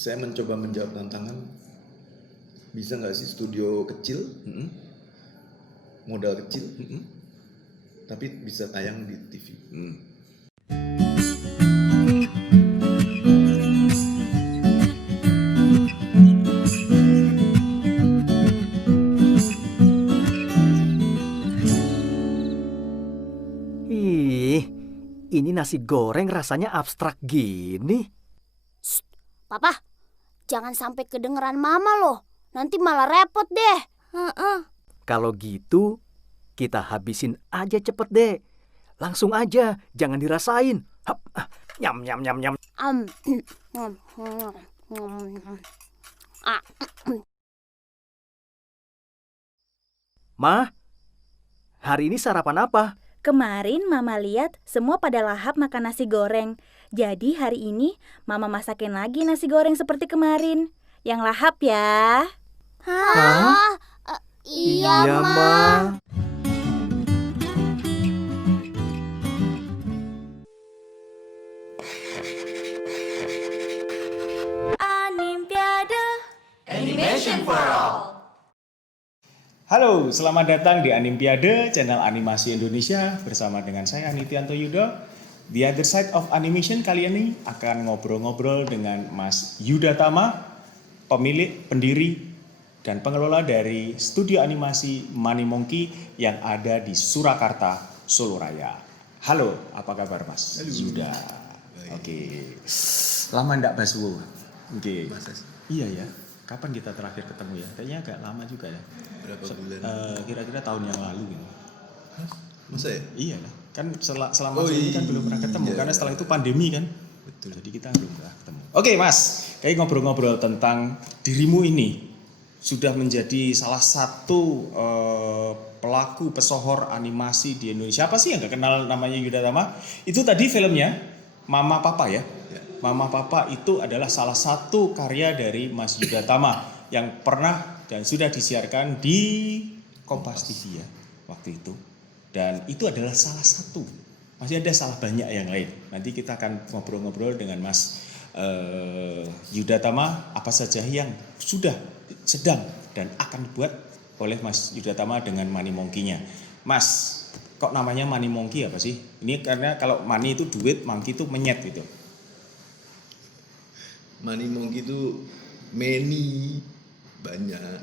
saya mencoba menjawab tantangan, bisa nggak sih studio kecil, modal kecil, tapi bisa tayang di TV. Ini nasi goreng rasanya abstrak gini. Papa, jangan sampai kedengeran Mama loh. Nanti malah repot deh. Kalau gitu, kita habisin aja cepet deh. Langsung aja, jangan dirasain. Hap, nyam, nyam, nyam, nyam. Ma, hari ini sarapan apa? Kemarin Mama lihat semua pada lahap makan nasi goreng. Jadi hari ini Mama masakin lagi nasi goreng seperti kemarin. Yang lahap ya. Hah? Iya, Ma. Animpiade. Animation for all. Halo, selamat datang di Animpiade, channel animasi Indonesia bersama dengan saya Nitianto Yudo. The Other Side of Animation kali ini akan ngobrol-ngobrol dengan Mas Yuda Tama, pemilik, pendiri, dan pengelola dari studio animasi Money Monkey yang ada di Surakarta, Solo Raya. Halo, apa kabar Mas Yuda? Oke, lama ndak basuh. Oke. Iya ya. Kapan kita terakhir ketemu ya? Kayaknya agak lama juga ya. Berapa bulan? Kira-kira tahun yang lalu gitu. Masa ya? Iya lah. Kan selama ini kan belum pernah ketemu karena setelah itu pandemi kan. Betul. Jadi kita belum pernah ketemu. Oke Mas, kayak ngobrol-ngobrol tentang dirimu ini sudah menjadi salah satu pelaku pesohor animasi di Indonesia. Siapa sih yang gak kenal namanya Yuda Tama? Itu tadi filmnya Mama Papa ya. Mama Papa itu adalah salah satu karya dari Mas Yuda Tama yang pernah dan sudah disiarkan di Kompas TV ya waktu itu. Dan itu adalah salah satu. Masih ada salah banyak yang lain. Nanti kita akan ngobrol-ngobrol dengan Mas Yuda Tama apa saja yang sudah, sedang dan akan dibuat oleh Mas Yuda Tama dengan Money Monkey-nya. Mas, kok namanya Money Monkey apa sih? Ini karena kalau money itu duit, monkey itu menyet gitu. Money Monkey itu many, banyak.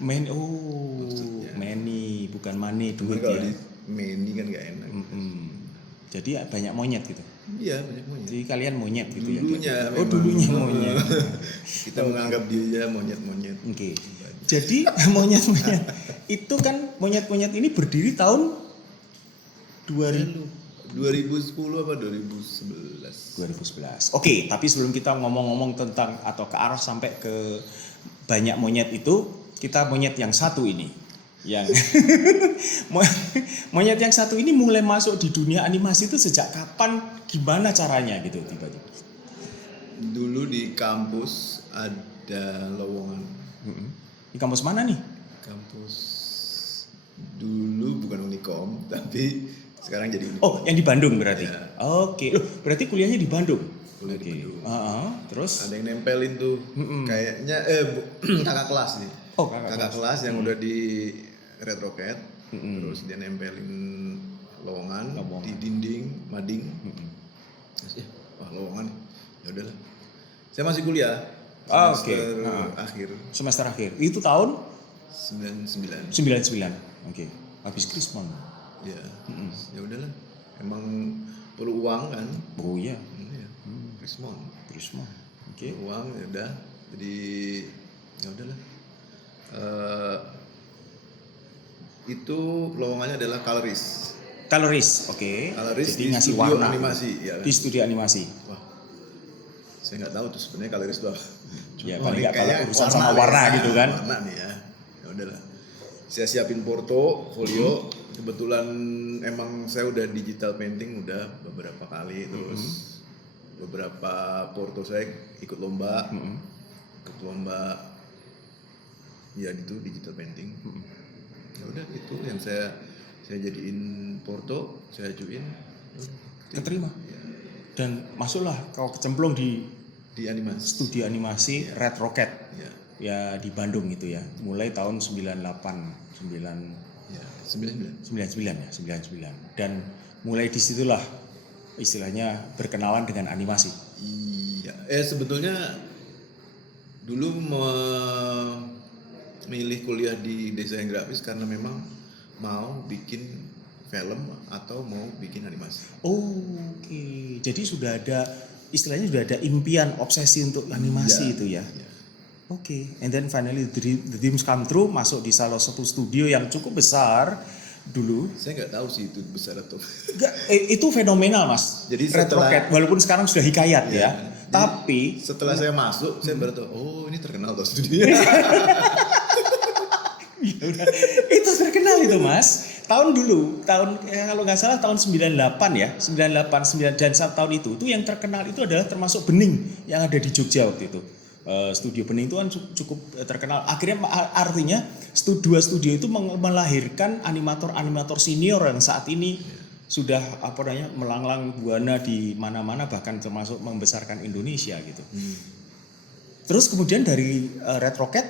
Many bukan money, Cuman duit kalau ya. di many kan gak enak. Jadi banyak monyet gitu. Iya, banyak monyet. Jadi kalian monyet gitu Dulunya ya. memang. Dulunya monyet. Kita menganggap dia monyet-monyet. Oke. Jadi monyet-monyet itu kan monyet-monyet ini berdiri tahun 2010 apa 2011? 2011. Oke, tapi sebelum kita ngomong-ngomong tentang atau ke arah sampai ke banyak monyet itu, kita monyet yang satu ini. Yang monyet yang satu ini mulai masuk di dunia animasi itu sejak kapan? Gimana caranya gitu tiba-tiba? Dulu di kampus ada lowongan. Di kampus mana nih? Kampus dulu bukan Unikom, tapi sekarang jadi Unikom. Oh, yang di Bandung berarti. Ya. Oke, loh, berarti kuliahnya di Bandung. Kuliah di Bandung. Terus Ada yang nempelin tuh, kayaknya kakak kelas nih. Oh, kakak kelas yang udah di Red Rocket, terus dia nempelin lowongan di dinding mading. Terus wah lowongan, ya udahlah. Saya masih kuliah. Semester akhir. Semester akhir. Itu tahun 99. 99. Oke. Habis Krismon. Ya. Ya udahlah. Emang perlu uang kan? Oh iya. Krismon. Oke. Uang ya udah. Jadi ya udahlah. Itu lowongannya adalah colorist. Oke. Colorist jadi di ngasih studio warna animasi, ya kan? Di studio animasi. Wah, saya nggak tahu tuh sebenarnya colorist itu apa. Ya Cuma paling nggak kalau kayaknya urusan sama warna ya, gitu kan. Warna nih ya. Ya udahlah. Saya siapin portfolio. Kebetulan emang saya udah digital painting udah beberapa kali, terus beberapa porto saya ikut lomba. Ikut lomba ya gitu digital painting. Ya udah itu yang saya jadiin porto, saya ajuin, Keterima. Ya. Dan masuklah kau kecemplung di di animasi. studio animasi Red Rocket Ya, ya di Bandung itu ya. Mulai tahun 99 ya, 99. 99. Dan mulai disitulah istilahnya berkenalan dengan animasi. Iya, sebetulnya dulu memilih kuliah di desain grafis karena memang mau bikin film atau mau bikin animasi. Oke, jadi sudah ada istilahnya sudah ada impian obsesi untuk animasi Iya, itu ya. iya. Oke, and then finally the dreams come true, masuk di salah satu studio yang cukup besar dulu. Saya nggak tahu sih itu besar atau Enggak, itu fenomenal mas. Jadi Red setelah- Rocket, walaupun sekarang sudah hikayat Iya. ya, tapi setelah saya masuk saya baru tahu, oh ini terkenal tuh studionya. ya udah, itu terkenal itu mas. Tahun dulu, kalau nggak salah tahun 98 ya, 98 dan saat tahun itu yang terkenal itu adalah termasuk Bening yang ada di Jogja waktu itu. Studio Bening itu kan cukup terkenal. Akhirnya artinya dua studio itu melahirkan animator-animator senior yang saat ini sudah melanglang buana di mana-mana, bahkan termasuk membesarkan Indonesia gitu. Terus kemudian dari Red Rocket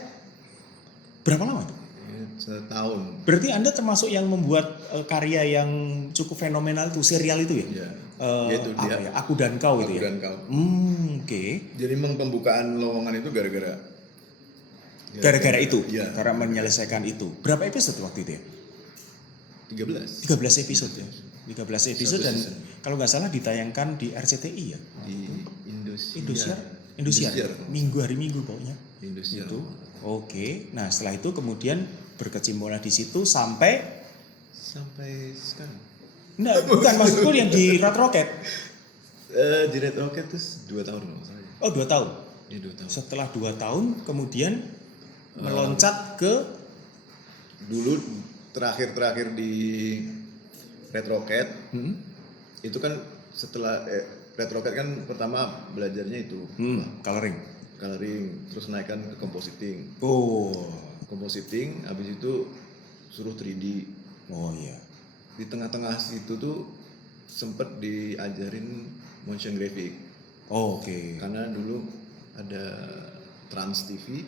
berapa lama tuh? Setahun. Berarti Anda termasuk yang membuat karya yang cukup fenomenal itu, serial itu ya? Ya. Yaitu dia. Aku dan Kau itu Aku ya? dan Kau. Oke. Jadi memang pembukaan lowongan itu gara-gara Itu, Iya. karena menyelesaikan itu. Berapa episode waktu itu ya? 13 13 episode ya? 13 episode dan season. kalau nggak salah ditayangkan di RCTI ya? di Indosiar. Indosiar. Hari Minggu pokoknya. Indosiar. Itu. Oke. Nah setelah itu kemudian berkecimpunglah di situ sampai Sampai sekarang. Nah, bukan maksudku yang di Red Rocket. Di Red Rocket itu 2 tahun kalau nggak salah. Oh 2 tahun. Ya 2 tahun. Setelah 2 tahun kemudian meloncat ke Dulu terakhir di Red Rocket itu kan setelah Red Rocket kan pertama belajarnya itu coloring. terus naikkan ke compositing. Oh. Compositing habis itu suruh 3D. Oh iya. Di tengah-tengah situ tuh sempet diajarin motion graphic. Oh, oke. Karena dulu ada Trans TV,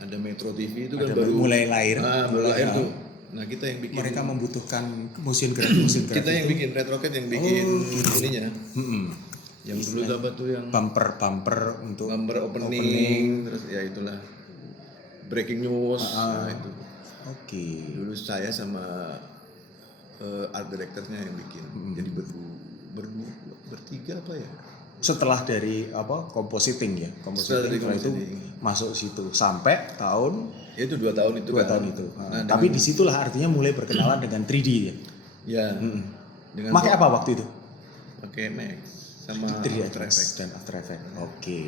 ada Metro TV itu kan Ada baru mulai lahir. baru lahir tuh. Nah kita yang bikin, Mereka membutuhkan motion graphic. kita yang bikin Red Rocket yang bikin ininya. Yang dulu apa tuh yang Bumper untuk gambar opening, terus ya itulah breaking news. Nah itu Oke. dulu saya sama art directornya yang bikin. Jadi bertiga apa ya? Setelah dari compositing ya, Setelah dari itu compositing. masuk situ sampai tahun Ya itu 2 tahun itu 2 kan. tahun itu. Nah, Tapi disitulah artinya mulai berkenalan dengan 3D ya. ya dengan Pakai apa waktu itu? pakai Max sama 3D After Effects. dan After Effects. Oke.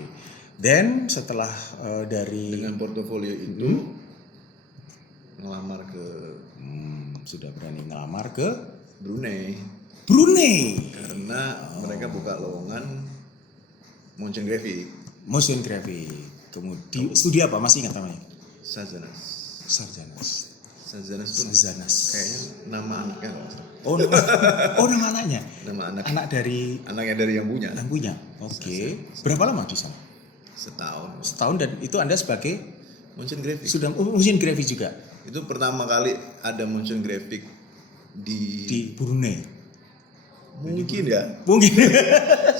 Then setelah dari Dengan portofolio itu ngelamar ke sudah berani ngelamar ke Brunei Brunei. karena mereka buka lowongan motion graphic. Motion graphic. Kemudian studi apa? Masih ingat namanya? Sazanas. Sarjanas. Itu Sazanas. kayaknya nama anaknya kalau nggak salah. Oh nama anaknya. Nama Anak dari anaknya dari yang punya. yang punya. Oke. Berapa lama di sana? Setahun Dan itu Anda sebagai motion graphic. sudah motion graphic juga Itu pertama kali ada motion graphic di Brunei. mungkin ya. Mungkin.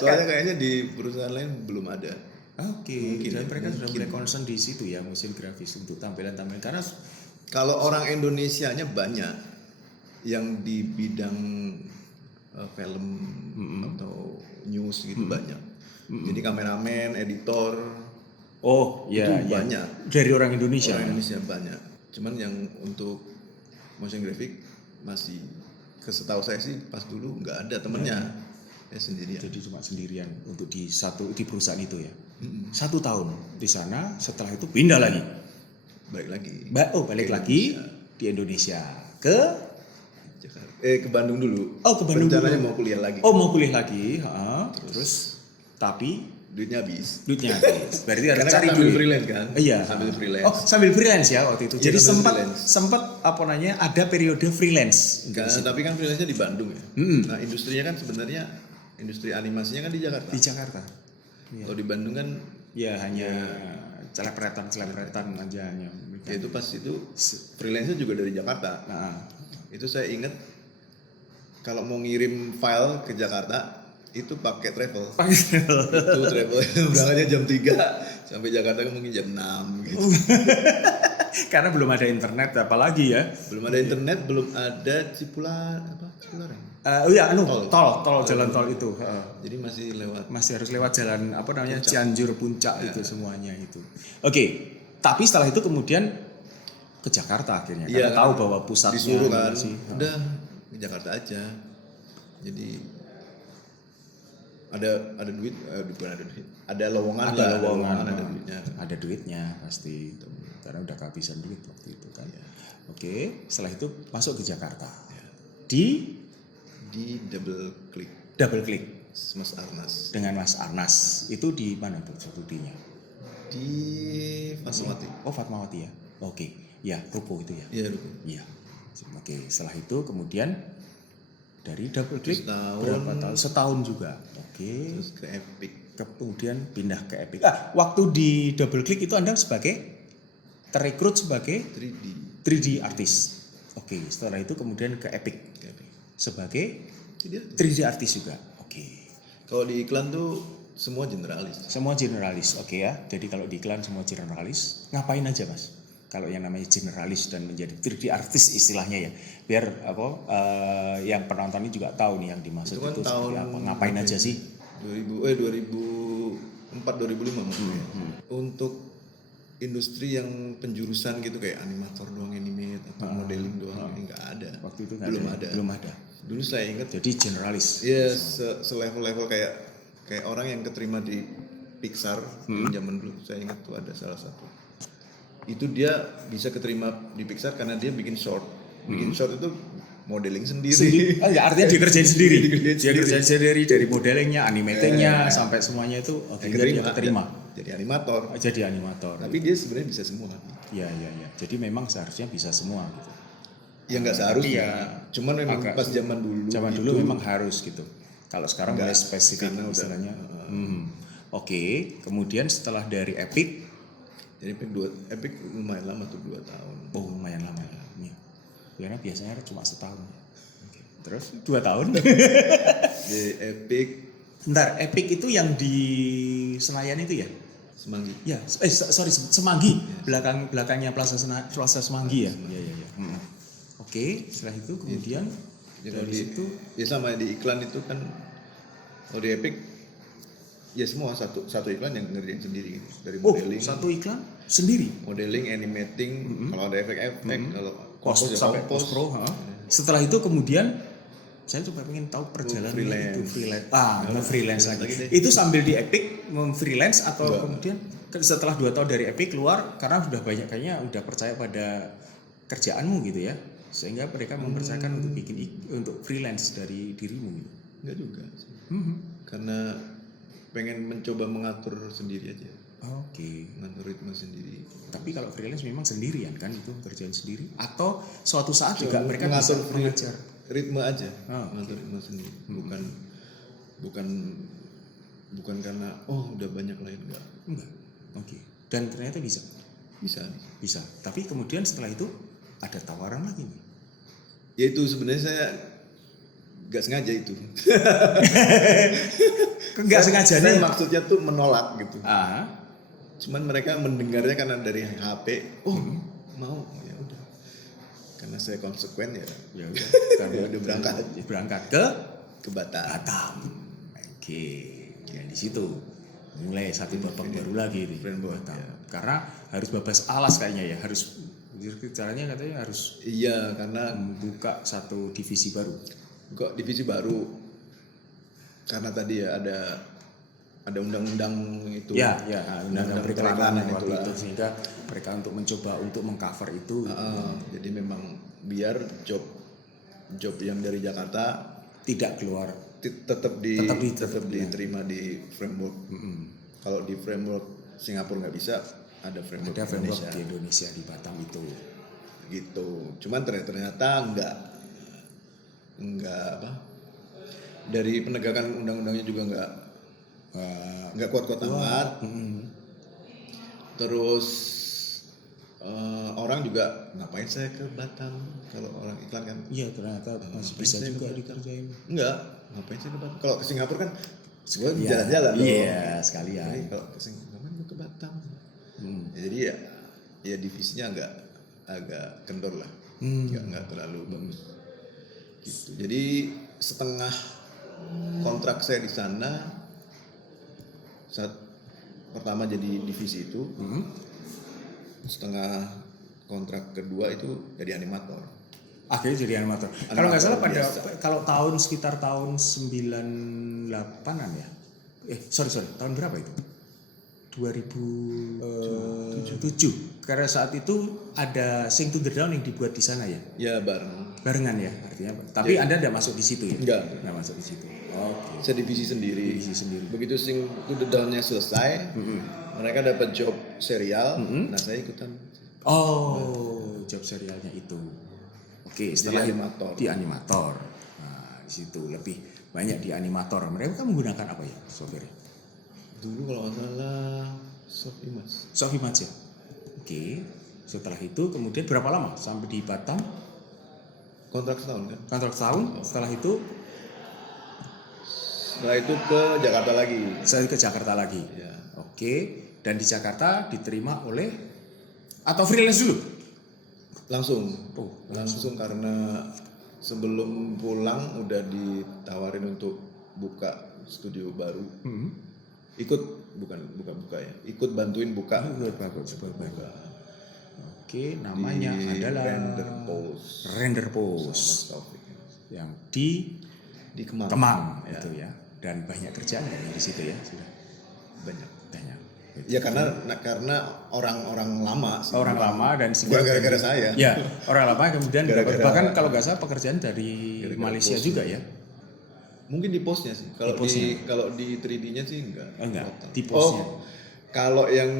Soalnya kayaknya di perusahaan lain belum ada. Oke. Mungkin Dan ya, mereka sudah mungkin. mulai concern di situ ya motion graphics untuk tampilan-tampilan karena Kalau orang Indonesianya banyak yang di bidang film atau news gitu banyak. Jadi kameramen, editor ya, itu banyak. dari orang Indonesia. Orang Indonesia banyak. Cuman yang untuk motion graphic masih setahu saya sih pas dulu nggak ada temennya. Ya sendirian. Jadi cuma sendirian untuk di perusahaan itu ya. 1 tahun di sana, setelah itu pindah lagi. Balik lagi. Balik lagi di Indonesia ke Jakarta. Ke Bandung dulu. Oh, ke Bandung Rencananya dulu. mau kuliah lagi. Oh, mau kuliah lagi, terus tapi Duitnya habis. duitnya habis. Berarti harus Karena cari kan sambil duit. freelance kan? Iya. Sambil freelance. Oh, sambil freelance ya waktu itu. Iya, Jadi sambil sempat freelance. ada periode freelance. Tapi kan freelance-nya di Bandung ya. Nah, industrinya kan sebenarnya industri animasinya kan di Jakarta. Di Jakarta. Iya. Kalau di Bandung kan Ya hanya celepretan aja hanya. ya itu pas itu freelance juga dari Jakarta. Nah, Itu saya ingat kalau mau ngirim file ke Jakarta itu pakai travel. Itu travel berangkatnya jam 3 sampai Jakarta kan mungkin jam 6 gitu. karena belum ada internet apalagi ya. Belum ada internet, belum ada Cipularang. Tol jalan tol itu. Jadi Masih harus lewat jalan apa namanya Cianjur Puncak itu semuanya itu. Oke, tapi setelah itu kemudian ke Jakarta akhirnya karena tahu bahwa pusatnya disuruh kan masih udah ke Jakarta aja. Jadi ada duit, bukan ada duit, ada lowongan, ada duitnya. Ada duitnya pasti karena udah kehabisan duit waktu itu kan. Oke, setelah itu masuk ke Jakarta. Di Double Click Mas Arnas dengan Mas Arnas itu di mana tuh studinya? di Fatmawati. Oh Fatmawati ya. Oke, ya ruko itu ya. Iya, Ruko. Iya. Oke, setelah itu kemudian dari Double Click Setahun. berapa tahun? Setahun juga. Oke. Terus ke Epic. Kemudian pindah ke Epic. Waktu di Double Click itu Anda terekrut sebagai 3D artist. Oke, setelah itu kemudian ke Epic sebagai Jadi 3D artist juga. Oke. kalau di iklan tuh semua generalis. Semua generalis, oke ya. Jadi kalau di iklan semua generalis, ngapain aja Mas? Kalau yang namanya generalis dan menjadi 3D artist istilahnya ya, biar yang penonton ini juga tahu nih yang dimaksud Itu kan itu tahun seperti apa, ngapain aja sih? 2004 2005 maksudnya. Untuk industri yang penjurusan gitu kayak animator doang animate atau modeling doang ini nggak ada. Waktu itu belum ada. Dulu saya ingat Jadi generalis. ya selevel-level kayak orang yang keterima di Pixar zaman dulu. Saya ingat tuh ada salah satu. Itu dia bisa keterima di Pixar karena dia bikin short. Bikin short itu modeling sendiri. Ya, artinya dikerjain sendiri. Dikerjain Dia kerjain sendiri dari modelingnya, animatingnya sampai semuanya itu dia keterima. Jadi animator. Jadi animator. Tapi dia sebenarnya bisa semua. Iya. Jadi memang seharusnya bisa semua gitu. Ya nggak seharusnya. Cuman memang pas zaman dulu. Zaman dulu memang harus gitu. Kalau sekarang mulai spesifik karena istilahnya. Oke, kemudian setelah dari Epic, Jadi Epic lumayan lama tuh 2 tahun. oh lumayan lama ya. Karena biasanya cuma setahun. Oke. Terus 2 tahun. Di Epic Bentar, Epic itu yang di Senayan itu ya? Semanggi. Ya, Semanggi. Belakangnya Plaza Semanggi ya. Iya. Oke, setelah itu kemudian Ya, dari situ ya sama di iklan itu kan kalau di Epic ya semua satu iklan yang ngerjain sendiri gitu. Dari modeling, satu iklan sendiri. modeling, animating, kalau ada efek-efek, kalau Post ya sampai post pro. Setelah itu kemudian saya coba pengen tahu perjalanan freelance. itu freelance. Freelance lagi. lagi deh. Itu sambil di Epic freelance atau kemudian setelah 2 tahun dari Epic keluar karena sudah banyak kayaknya udah percaya pada kerjaanmu gitu ya. Sehingga mereka mempercayakan untuk untuk freelance dari dirimu. Enggak juga sih. Karena pengen mencoba mengatur sendiri aja. Oke. Mengatur ritme sendiri. Tapi kalau freelance memang sendirian kan itu kerjaan sendiri atau suatu saat juga mereka mengatur bisa mengajar ritme aja. Oh, mengatur ritme sendiri. Bukan karena udah banyak lain enggak. Oke. Dan ternyata bisa. Bisa. Tapi kemudian setelah itu ada tawaran lagi nih. Ya itu sebenarnya saya nggak sengaja itu. Nggak sengaja Saya nih. maksudnya tuh menolak gitu. Ah. Cuman mereka mendengarnya karena dari HP. Mau ya udah. Karena saya konsekuen ya. Ya udah. Ya udah berangkat ke Batam. Batam. Oke. Ya di situ mulai satu babak baru lagi nih. Batam. Ya. Karena harus babas alas kayaknya ya. Caranya katanya harus Iya, karena membuka satu divisi baru. kok divisi baru. Karena tadi ya ada undang-undang itu. Ya, undang-undang periklanan waktu itulah. itu sehingga mereka untuk mencoba untuk mengcover itu. Jadi memang biar job yang dari Jakarta Tidak keluar. tetap diterima di framework. Kalau di framework Singapura nggak bisa, ada framework Di Indonesia di Batam itu. Gitu. Cuman ternyata enggak dari penegakan undang-undangnya juga nggak kuat-kuat amat. Terus orang juga ngapain saya ke Batam kalau orang iklan kan? Iya, ternyata masih bisa saya juga ke Batam? dikerjain. Enggak, ngapain saya ke Batam? Kalau ke Singapura kan gue jalan-jalan dong. Iya, sekalian. Jadi kalau ke Singapura kan gue ke Batam. Ya, jadi ya divisinya agak kendor lah, nggak terlalu bagus. Gitu. Jadi setengah kontrak saya di sana saat pertama jadi divisi itu, setengah kontrak kedua itu jadi animator. Akhirnya jadi animator. Kalau nggak salah kalau sekitar tahun 98-an ya. Sorry, tahun berapa itu? 2007. Karena saat itu ada Sing to the Down yang dibuat di sana ya. Ya Barengan ya artinya. Tapi Anda tidak masuk di situ ya? Enggak masuk di situ. Oke. saya divisi sendiri. Begitu Sing to the Down-nya selesai, mereka dapat job serial, nah saya ikutan. Oh, job serialnya itu. Oke, setelah Di animator. di animator. Nah, di situ lebih banyak di animator. Mereka kan menggunakan apa ya software? Dulu kalau nggak salah Sofimage. Sofimage ya. Oke. Setelah itu kemudian berapa lama sampai di Batam? Kontrak setahun kan? Kontrak setahun. Setelah itu ke Jakarta lagi. saya ke Jakarta lagi. Ya. Oke. Dan di Jakarta diterima oleh atau freelance dulu? Langsung. Oh, Langsung karena sebelum pulang udah ditawarin untuk buka studio baru. Ikut bukan buka ya. Ikut bantuin buka. Bagus. Oke, namanya adalah Render Post yang di Kemang Ya. itu ya. Dan banyak kerjaan kayaknya di situ ya sudah. Banyak. Ya karena orang-orang lama sih. Orang lama dan Bukan gara-gara saya. Ya, orang lama kemudian Gara-gara- bahkan kalau nggak salah pekerjaan dari Malaysia post. juga ya. Mungkin di posnya sih. Kalau di 3D-nya sih enggak. Enggak, di posnya. Kalau yang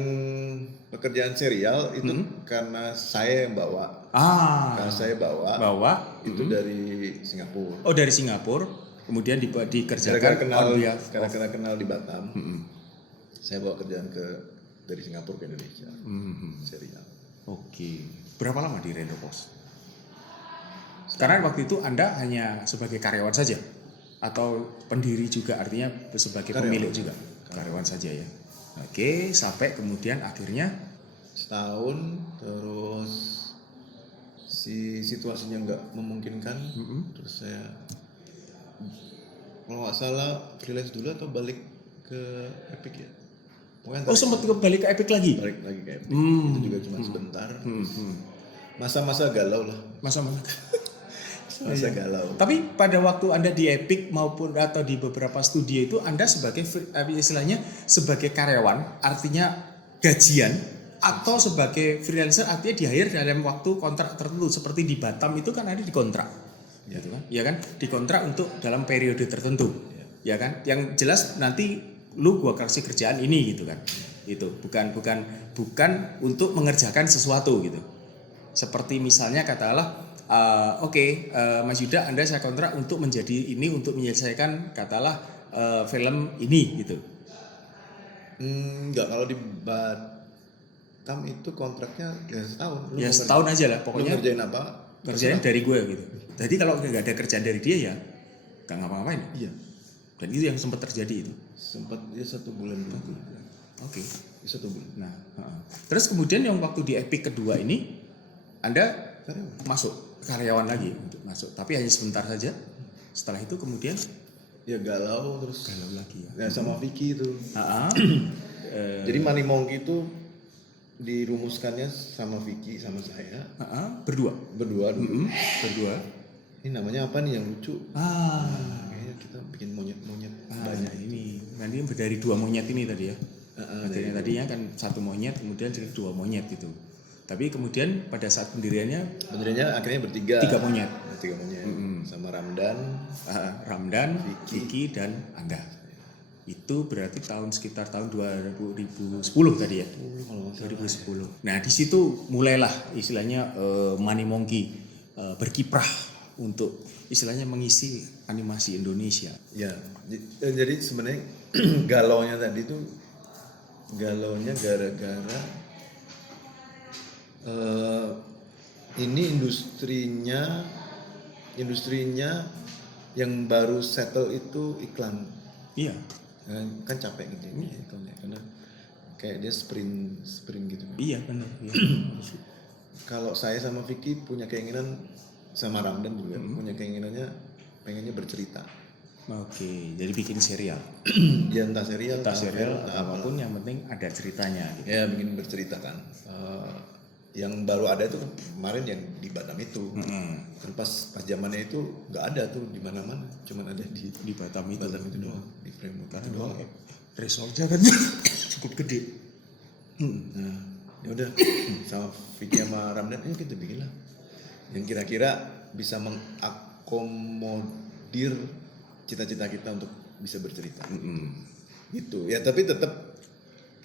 pekerjaan serial itu karena saya yang bawa. Karena saya bawa itu dari Singapura. Oh, dari Singapura kemudian dikerjakan Karena kenal di Batam. Saya bawa kerjaan dari Singapura ke Indonesia. Serial. Oke. Berapa lama di Render Post? Karena waktu itu Anda hanya sebagai karyawan saja atau pendiri juga, artinya sebagai pemilik juga. Karyawan saja ya. Oke, sampai kemudian akhirnya setahun, terus situasinya nggak memungkinkan, terus saya kalau nggak salah freelance dulu atau balik ke Epic ya. sempat balik ke Epic lagi. Balik lagi ke Epic. Itu juga cuma sebentar. Masa-masa galau lah. Masa galau. Tapi pada waktu Anda di Epic maupun atau di beberapa studio itu Anda sebagai istilahnya sebagai karyawan, artinya gajian, atau sebagai freelancer artinya di hire dalam waktu kontrak tertentu seperti di Batam itu kan ada di kontrak. Gitu kan? Ya kan? Dikontrak untuk dalam periode tertentu. Ya kan? Yang jelas nanti gua kasih kerjaan ini gitu kan. Itu bukan untuk mengerjakan sesuatu gitu. Seperti misalnya katakanlah Mas Yuda, Anda saya kontrak untuk menjadi ini untuk menyelesaikan katakanlah film ini gitu. Enggak, kalau di Batam itu kontraknya ya setahun. Ya setahun aja lah pokoknya. Ngerjain apa? Kerjaan dari gue gitu. Jadi kalau nggak ada kerjaan dari dia ya nggak ngapa-ngapain. Iya. Dan itu yang sempat terjadi itu. Sempat ya 1 bulan dulu. Oke. 1 bulan. Nah, terus kemudian yang waktu di Epic kedua ini Anda masuk karyawan lagi untuk masuk, tapi hanya sebentar saja. Setelah itu kemudian Ya galau lagi Ya ya. sama Vicky itu. Jadi Money Monkey itu dirumuskannya sama Vicky sama saya. Berdua Berdua dulu. berdua. Ini namanya apa nih yang lucu? Kayaknya kita bikin monyet-monyet banyak. Ini nanti dari 2 monyet ini tadi ya. Akhirnya tadinya kan 1 monyet kemudian jadi 2 monyet gitu. Tapi kemudian pada saat pendiriannya akhirnya bertiga. 3 monyet. 3 monyet. Sama Ramdan, Vicky dan Anda. Itu berarti sekitar tahun 2010 tadi ya. 2010. Nah, di situ mulailah istilahnya Money Monkey berkiprah untuk istilahnya mengisi animasi Indonesia. Ya, jadi sebenarnya galaunya tadi tuh galaunya gara-gara ini industrinya yang baru settle itu iklan. Iya. Kan capek gitu ya iklannya karena kayak dia sprint gitu. Iya benar. Iya. Kalau saya sama Vicky punya keinginan sama Ramdan juga punya keinginannya pengennya bercerita. Oke, jadi bikin serial. Ya entah serial, Apapun yang penting ada ceritanya. Gitu. Ya bikin bercerita kan. Yang baru ada itu kemarin yang di Batam itu. Kan pas zamannya itu nggak ada tuh di mana-mana, cuman ada di Batam itu. Batam itu doang, di Fremont Karena itu doang. resortnya kan cukup gede. Nah, ya udah sama Vicky sama Ramdan kita bikin lah yang kira-kira bisa mengakomodir cita-cita kita untuk bisa bercerita. Gitu. Ya tapi tetap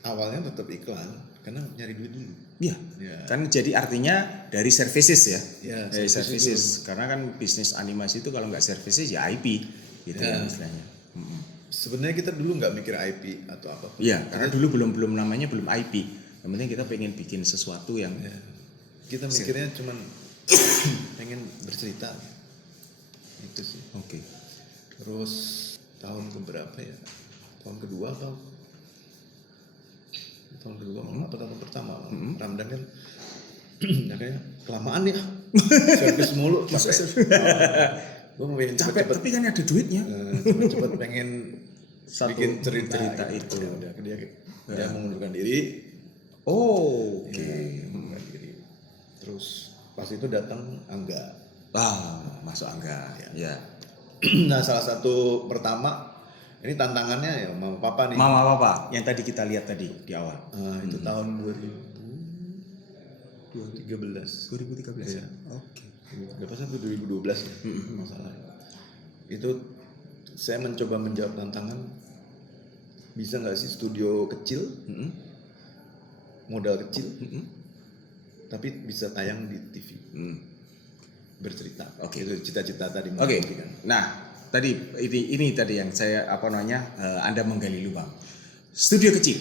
awalnya tetap iklan karena nyari duit dulu. Iya. Ya. Kan jadi artinya dari services ya. Ya, Dari services services. Karena kan bisnis animasi itu kalau nggak services ya IP gitu Ya. kan istilahnya. Sebenarnya kita dulu nggak mikir IP atau apa. Iya, karena dulu belum namanya belum IP. Yang penting kita pengen bikin sesuatu yang Kita mikirnya cuman pengen bercerita. Itu sih. oke. Terus tahun keberapa ya? Tahun kedua atau tahun kedua apa tahun pertama? Ramdan kan kayaknya kelamaan ya. Servis mulu capek. Gue mau pengen Capek, cepet-cepet tapi kan ada duitnya. cepet pengen Satu bikin cerita itu. Ya udah dia mengundurkan diri. Oh, oke. Ya, mengundurkan diri. Terus pas itu datang Angga. Masuk Angga. Ya. Nah salah satu pertama ini tantangannya ya mama papa nih. Mama Papa yang tadi kita lihat tadi di awal. Itu tahun 2013. 2013 ya. Oke. Berapa sampai 2012 ya masalah. Itu saya mencoba menjawab tantangan bisa nggak sih studio kecil, modal kecil, tapi bisa tayang di TV. Bercerita. Oke. Itu cita-cita tadi. Oke. Kan. Nah, tadi ini tadi yang saya Anda menggali lubang. Studio kecil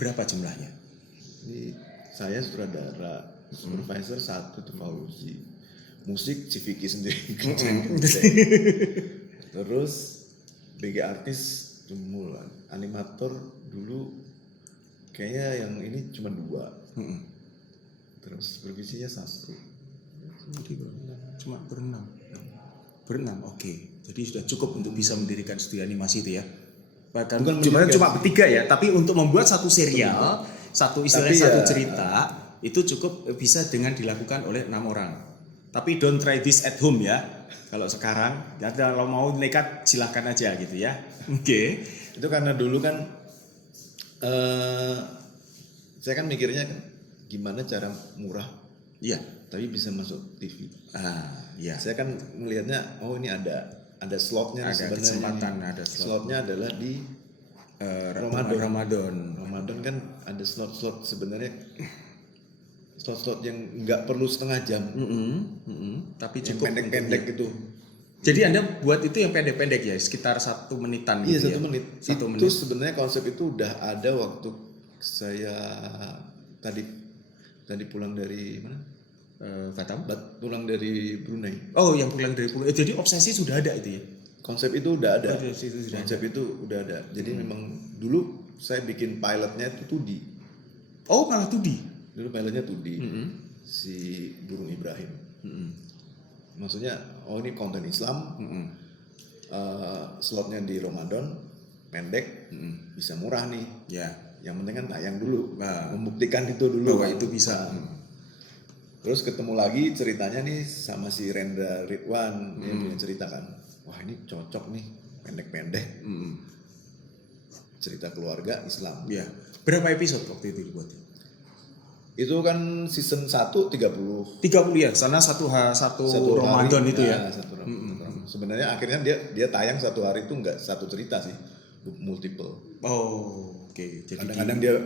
berapa jumlahnya? Ini saya sutradara, supervisor satu tuh Fauzi, musik si Vicky sendiri, terus BG artis Jumul, animator dulu kayaknya yang ini cuma 2, terus supervisinya 1. Cuma berenam. Oke. Jadi sudah cukup untuk bisa mendirikan studio animasi itu ya. Bahkan cuma bertiga ya, tapi untuk membuat satu serial, satu cerita itu cukup bisa dengan dilakukan oleh 6 orang. Tapi don't try this at home ya. Kalau sekarang, ya kalau mau nekat silahkan aja gitu ya. Oke. Itu karena dulu kan saya kan mikirnya kan gimana cara murah, Iya. tapi bisa masuk TV. Iya. Saya kan melihatnya, oh ini ada slotnya Ada sebenarnya. kesempatan, ada slot. Slotnya adalah di Ramadan. Ramadan kan ada slot sebenarnya, slot yang nggak perlu setengah jam, Tapi yang cukup pendek-pendek gitu. Jadi Anda buat itu yang pendek-pendek ya, sekitar 1 menitan Iya, gitu 1 ya? menit. 1 Itu menit. sebenarnya konsep itu udah ada waktu saya tadi pulang dari mana? Batam? Pulang dari Brunei. Oh, yang pulang dari pulau. Jadi obsesi sudah ada itu ya? Konsep itu udah ada. Konsep itu sudah Itu udah ada. Jadi memang dulu saya bikin pilotnya itu 2D. Oh, malah 2D. Dulu pilotnya 2D. Si Burung Ibrahim. Maksudnya, oh ini konten Islam. Slotnya di Ramadan, pendek, bisa murah nih. Ya. Yang penting kan tayang dulu. Nah. Membuktikan itu dulu. Bahwa kan. itu bisa. Terus ketemu lagi ceritanya nih sama si Rendra Ridwan. Dia punya cerita kan. Wah ini cocok nih, pendek-pendek. Cerita keluarga Islam. Ya. Berapa episode waktu itu dibuat? Itu kan season 1 30. 30 ya, sana satu Ramadan hari, itu ya. Satu Ramadan. Sebenarnya akhirnya dia tayang satu hari itu nggak satu cerita sih, multiple. Oh, oke. Jadi Kadang-kadang dia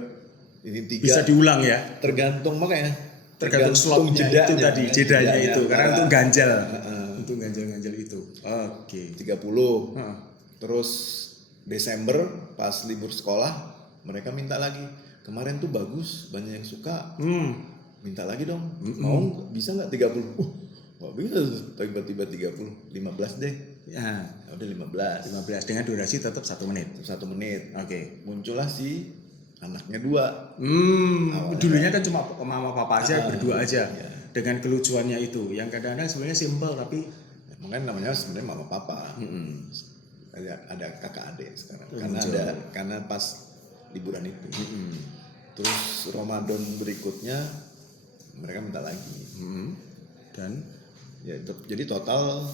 ini 3 bisa diulang ya. tergantung makanya. Tergantung slotnya jedanya, itu tadi, jedanya itu. Karena untuk ganjal. Heeh. Untuk ganjal-ganjal itu. Oke. 30. Heeh. Terus Desember pas libur sekolah mereka minta lagi. Kemarin tuh bagus, banyak yang suka. Minta lagi dong. Mau bisa nggak 30? Nggak bisa tiba-tiba 30, 15 deh. Ya, Udah 15 dengan durasi tetap 1 menit. 1 menit. Oke. Muncullah si anaknya 2. Dulunya kan cuma mama papa aja, berdua aja. Iya. Dengan kelucuannya itu, yang kadang-kadang sebenarnya simpel tapi Makanya namanya sebenarnya mama papa. Ada kakak adik sekarang. Muncul. Karena pas liburan itu. Terus Ramadan berikutnya mereka minta lagi. dan Ya, jadi total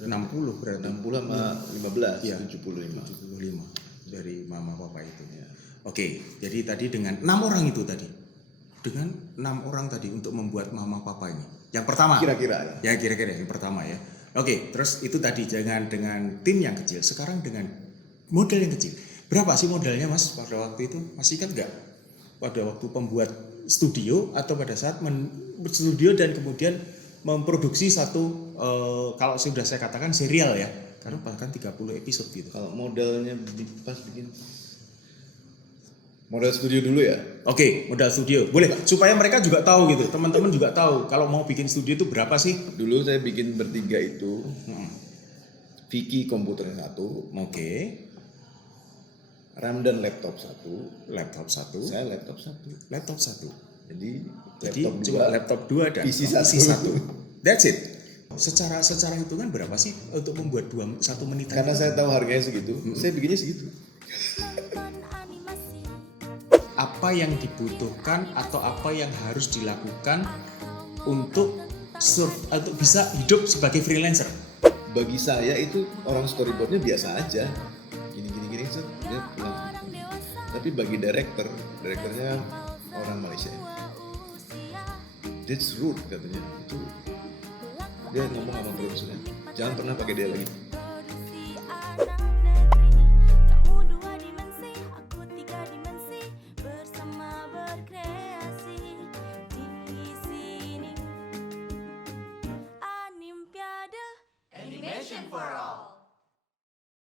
60 berarti. 60 sama 15, Iya. 75. 75 dari mama papa itu. Oke, jadi tadi dengan 6 orang itu tadi. Dengan 6 orang tadi untuk membuat mama papa ini. Yang pertama. Kira-kira ya. Ya kira-kira yang pertama ya. Oke, terus itu tadi dengan tim yang kecil. Sekarang dengan model yang kecil. Berapa sih modalnya Mas pada waktu itu? Masih ingat nggak? Pada waktu pembuat studio atau pada saat studio dan kemudian memproduksi satu kalau sudah saya katakan serial ya. Karena bahkan 30 episode gitu. Kalau modelnya pas bikin model studio dulu ya. Oke, modal studio. Boleh Pak, supaya mereka juga tahu gitu. Teman-teman juga tahu kalau mau bikin studio itu berapa sih? Dulu saya bikin bertiga itu. Vicky komputer 1, Oke, Ramdan laptop 1, laptop 1, saya laptop 1. laptop 1. Jadi Jadi laptop cuma 2, laptop 2 dan PC PC 1. 1. That's it. Secara hitungan berapa sih untuk membuat 1 menit? Karena saya tahu harganya segitu, saya bikinnya segitu. Apa yang dibutuhkan atau apa yang harus dilakukan untuk untuk bisa hidup sebagai freelancer? Bagi saya itu orang storyboardnya biasa aja, gini so, dia bilang. Tapi bagi direkturnya orang Malaysia, that's rude katanya. Itu dia ngomong sama produsernya, jangan pernah pakai dia lagi.